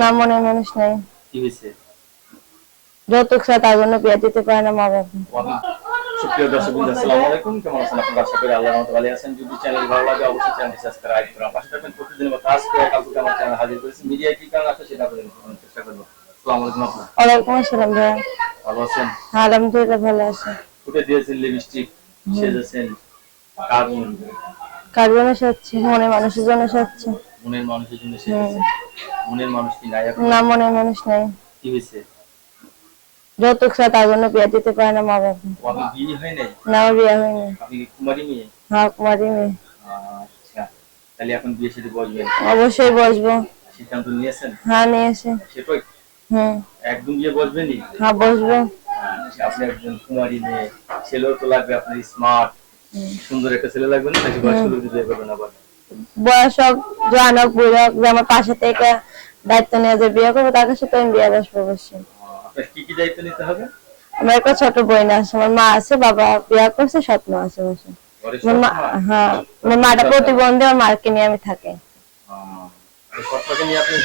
না মনে মানুষ নাই। কি হয়েছে? যৌতুক তার জন্য বিয়ে দিতে পারে না মা বাবা। সুপ্রিয় দর্শক বৃন্দ আসসালামু আলাইকুম। কেমন আছেন আপনারা? আশা করি আল্লাহর রহমতে ভালো আছেন। যদি চ্যানেল ভালো লাগে অবশ্যই চ্যানেলটি সাবস্ক্রাইব করুন পাশে থাকবেন। প্রতিদিন মতো আজকে এক আপুকে আমার চ্যানেল হাজির করেছি। মিডিয়া কি কারণ আছে সেটা আপনাদের জানানোর চেষ্টা করব। আসসালামু আলাইকুম আপু। ওয়ালাইকুম আসসালাম ভাইয়া। ভালো আছেন? আলহামদুলিল্লাহ ভালো আছে। ফুটে দিয়েছেন লিপস্টিক সেজেছেন কার্বন। কার জন্য মনে মানুষের জন্য সাচ্ছে মনের মানুষের জন্য সেজেছেন মনের মানুষ কি নায়ক না মনে মানুষ নাই। কি হয়েছে? যৌতুক তার জন্য বিয়ে দিতে পারে না মা বাবা। আপনি বিয়ে হয় নাই? না বিয়ে হয়নি আপনি কুমারী মেয়ে? হ্যাঁ কুমারী মেয়ে। আচ্ছা তাহলে এখন বিয়ে সাথে বসবেন? অবশ্যই বসবো। সিদ্ধান্ত নিয়েছেন? হ্যাঁ নিয়ে এসে সেটাই? হুম। একদম বিয়ে বসবেনই? হ্যাঁ বসবো। আচ্ছা, আপনি একজন কুমারী মেয়ে ছেলেও তো লাগবে আপনার স্মার্ট সুন্দর একটা ছেলে লাগবে না? নাকি বয়স্ক লোক বিয়ে করবেন আবার? বয়স জোয়ান হোক বুড়ো হোক যে আমার পাশে থেকে দায়িত্ব নিয়ে যে বিয়ে করব তার কাছে তো আমি বিয়ে বসবো অবশ্যই। কি কি দায়িত্ব নিতে হবে? আমার একটা ছোট বোন আছে আমার মা আছে বাবা বিয়ে করছে স্বপ্ন আছে বসে। হ্যাঁ আমার মাটা প্রতিবন্ধী আমার মাকে নিয়ে আমি থাকি। আপনি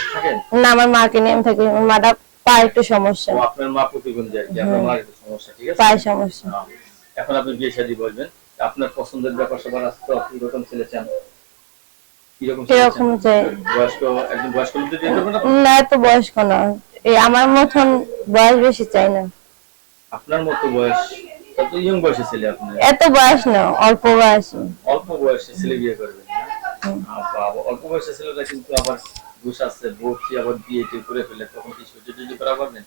না আমার মাকে নিয়ে আমি থাকি আমার মাটা পা একটু সমস্যা। আপনার মা প্রতিবন্ধী আর কি আপনার মার একটু সমস্যা ঠিক আছে? পায়ে সমস্যা। এখন আপনি বিয়ে শাদী বসবেন আপনার পছন্দের ব্যাপার সবার আছে তো? কীরকম ছেলে চান। আপনি? না এত বয়স্ক না। এই আমার মতন বয়স বেশি চাই না। আপনার মতো বয়স কত ইয়ং বয়সে ছেলে আপনার এত বয়স না অল্প বয়স। অল্প বয়সে ছেলে বিয়ে করবেন অল্প বয়সে কিন্তু আবার ঘুষ আছে বউটি আবার বিয়ে টিয়ে করে ফেলে তখন কি সহ্য টহ্য করা পারবেন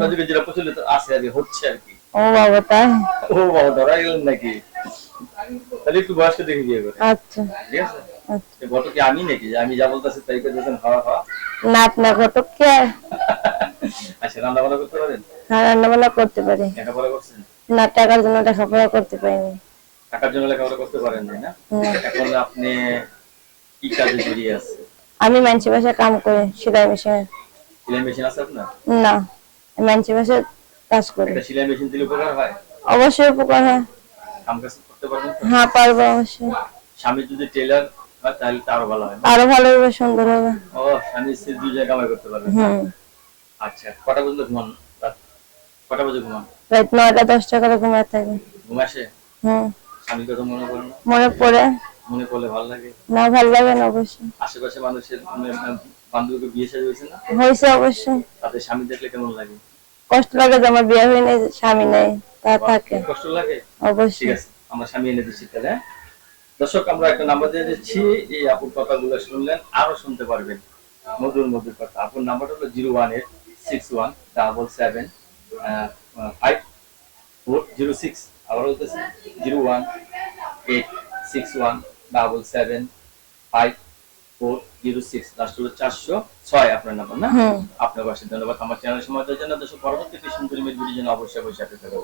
মানে যেটা প্রচলিত আছে আর কি হচ্ছে আর কি। ও বাবা তাই ও বাবা ধরা গেলেন নাকি? তাহলে একটু বয়স্ক দেখে বিয়ে করে। আচ্ছা। ঠিক আছে? ঘটক কি আমি নাকি? আমি যা বলতেছি তাই হাওয়া হাওয়া না আপনার ঘটক কি? আচ্ছা রান্না বান্না করতে পারেন? হ্যাঁ রান্নাবান্না করতে পারি। লেখাপড়া করছেন? না টাকার জন্য লেখাপড়া করতে পারিনি। টাকার জন্য লেখাপড়া করতে পারেন না? এখন আপনি কি কাজে জড়িয়ে আমি মানসি ভাষায় কাম করি সেলাই মেশিনে। সেলাই মেশিন আছে আপনার? না মানসি ভাষায় কাজ করি। একটা সেলাই মেশিন দিলে উপকার হয়? অবশ্যই উপকার হয়। কাম কাজ করতে পারবেন হ্যাঁ পারব অবশ্যই। স্বামী যদি টেলার তাহলে তো আরও ভালো হয় আরও ভালো হবে সুন্দর হবে। ও স্বামী স্ত্রী দুই জায়গায় কামাই করতে পারবেন হুম। আচ্ছা কটা পর্যন্ত ঘুমান? কটা বাজে ঘুমান? রাত নয়টা দশটা করে ঘুমায় থাকে। ঘুম আসে? হুম। স্বামীর কথা মনে পড়ে না? মনে পড়ে। মনে পড়লে ভালো লাগে? না ভালো লাগে না অবশ্যই। আশেপাশে মানুষের মানে, বান্ধবীকে বিয়ে সাজে হয়েছে না? হয়েছে অবশ্যই। তাদের স্বামী দেখলে কেমন লাগে? কষ্ট লাগে যে আমার বিয়ে হয়নি স্বামী নেই তা থাকে। কষ্ট লাগে? ঠিক অবশ্যই আছে আমরা স্বামী এনে দিচ্ছি তাহলে হ্যাঁ? দর্শক আমরা একটা নাম্বার দিয়ে দিচ্ছি। এই আপুর কথাগুলো শুনলেন আরও শুনতে পারবেন। মধুর মধুর কথা। আপুর নাম্বারটা হলো zero one eight six one double seven five four zero six. আবার বলতেছি zero one eight six one double seven five four zero six. Last হলো চারশো ছয় আপনার নাম্বার না? আপনার পাশে। ধন্যবাদ। আমার চ্যানেল সময় দেওয়ার জন্য। দর্শক পরবর্তী সুন্দরী মেয়ের জন্য অবশ্যই অবশ্যই থাকবে